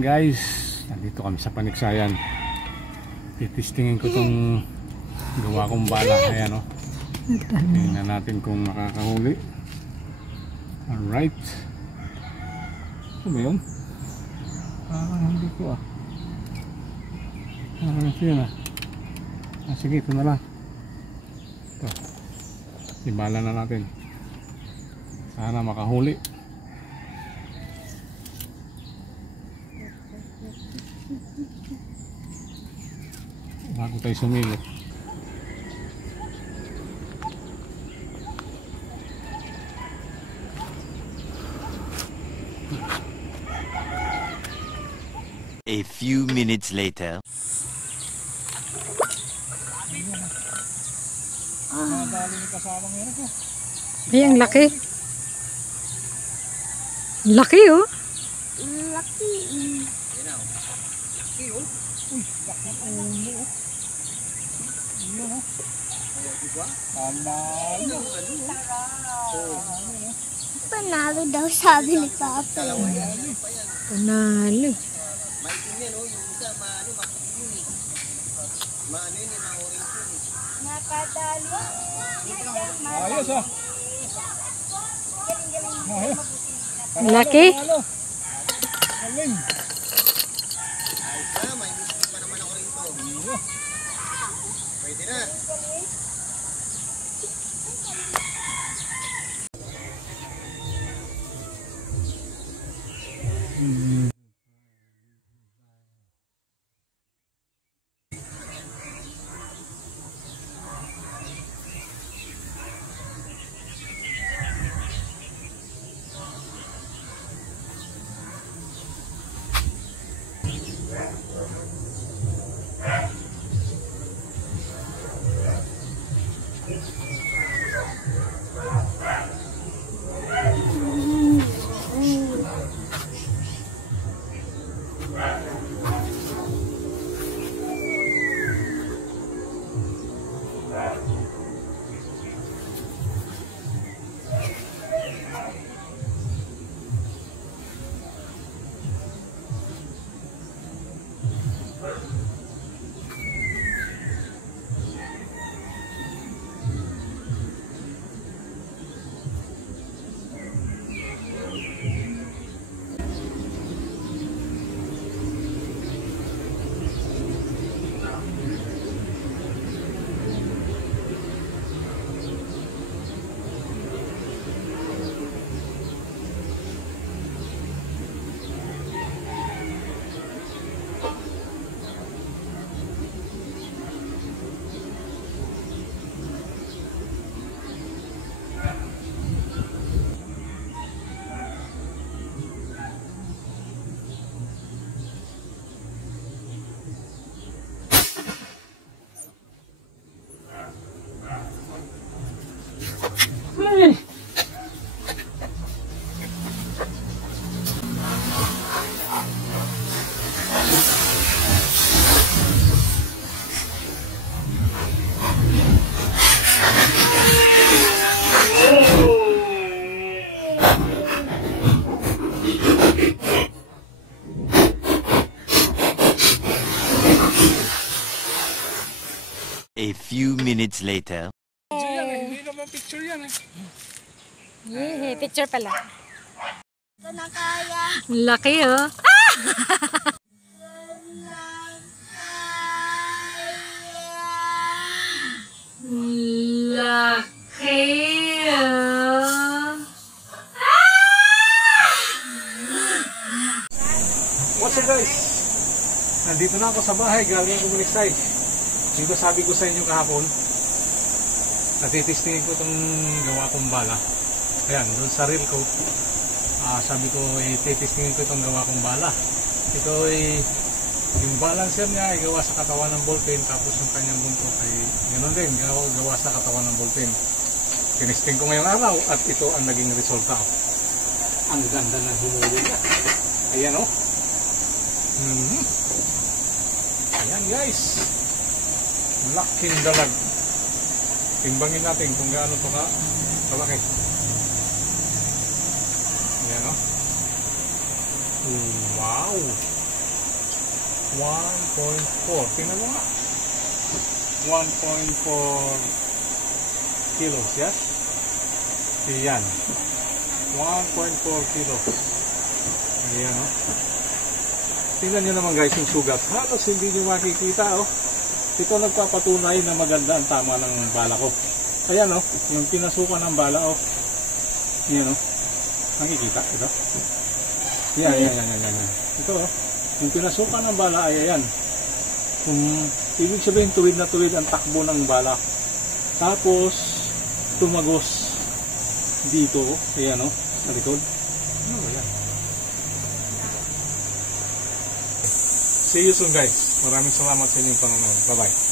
Ayan guys, nandito kami sa Paniksayan. Titistingin ko itong gawa kong bala. Ayan o. Tingnan natin kung makakahuli. Alright. Ito ba yun? Hindi ko ito yun sige, ito na lang. Ito. Ibala na natin. Sana makahuli. Bago tayo sumilot. A few minutes later. Ay, ang laki. Laki oh. Laki. Laki oh. Uy, laki ulo oh. Yun oh. Diba? Panalo. Panalo daw sabi ni Papa. Panalo. Nakadali. Ayos ah. Laki. Galing. Pwede na. A few minutes later. Hindi naman picture yan eh. Yeah, picture pala. Ito na kaya. Laki oh. Laki oh. What's up guys? Nandito na ako sa bahay, galing ako Paniksayan. Dito sabi ko sa inyo kahapon, natitistingin ko itong gawa kong bala. Ayan, doon sa reel ko, sabi ko, titistingin ko itong gawa kong bala. Ito ay, yung balancer niya ay gawa sa katawan ng ballpen, tapos yung kanyang buntot ay ganoon din, gawa sa katawan ng ballpen. Tinisting ko ngayong araw at ito ang naging resulta. Ang ganda ng humuli niya. Ayan o. Ayan guys. Laking dalag. Timbangin natin kung gaano ito kalaki. Ayan o. Wow. 1.4. Tingnan mo nga. 1.4 kilos, yes? Ayan. 1.4 kilos. Ayan, oh. Tingnan nyo naman guys yung sugat. Halos hindi nyo makikita, oh. Ito nagpapatunay na maganda ang tama ng bala ko. Ayan, oh. Yung pinasukan ng bala, oh. Ayan, oh. Nakikita, ito. Yan. Ito, oh. Yung pinasukan ng bala ay ayan. Ibig sabihin tuwid na tuwid ang takbo ng bala. Tapos tumagos dito, ayan, oh, sa likod. Ano ba yan? See you soon guys. Maraming salamat sa inyong panonood. Bye bye.